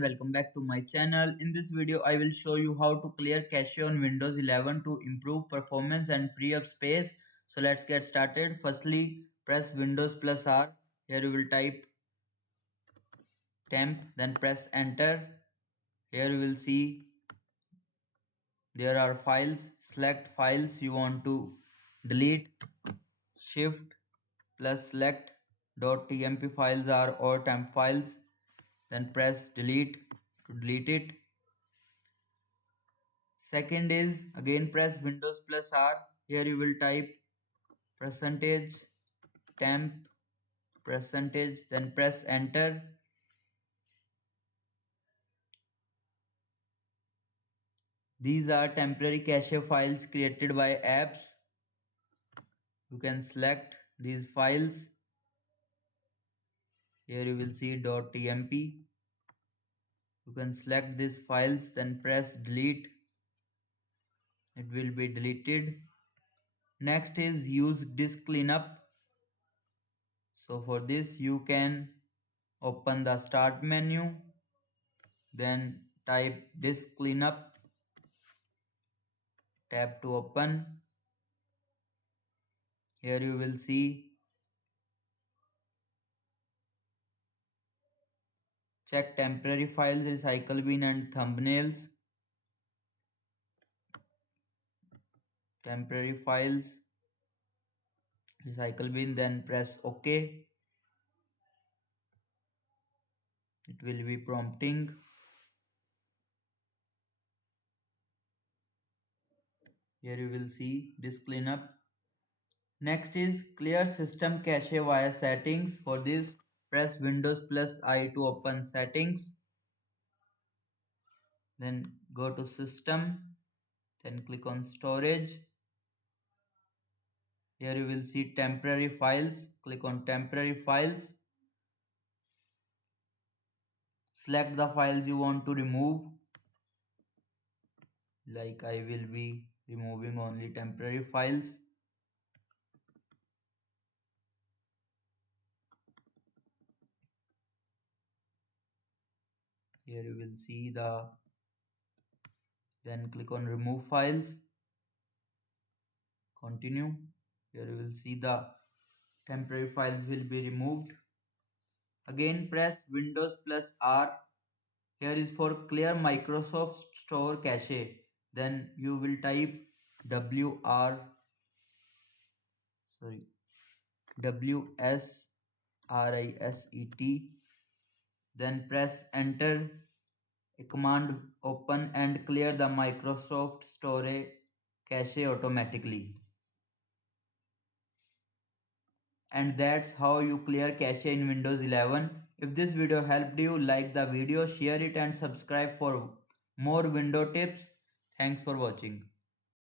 everyone, welcome back to my channel. In this video I will show you how to clear cache on Windows 11 to improve performance and free up space. So let's get started. Firstly, press Windows plus R. Here you will type temp, then press enter. Here you will see there are files. Select files you want to delete. Shift plus select .tmp files are or temp files. Then press delete to delete it. Second is again press Windows plus R. Here you will type percentage temp percentage, then press enter. These are temporary cache files created by apps. You can select these files. Here you will see .tmp. You can select these files, then press delete. It will be deleted. Next is use disk cleanup. So for this you can open the start menu, then type disk cleanup, tap to open. Here you will see check temporary files, recycle bin and thumbnails. Temporary files, recycle bin, then press OK. It will be prompting. Here you will see disk cleanup. Next is clear system cache via settings. For this, press Windows plus I to open settings. Then go to system, then click on storage. Here you will see temporary files. Click on temporary files. Select the files you want to remove. Like I will be removing only temporary files. Here you will see then click on remove files. Continue. Here you will see the temporary files will be removed. Again press Windows plus R. Here is for clear Microsoft Store cache. Then you will type WSRET. Then press enter. A command open and clear the Microsoft Store cache automatically. And that's how you clear cache in Windows 11. If this video helped you, like the video, share it and subscribe for more window tips. Thanks for watching.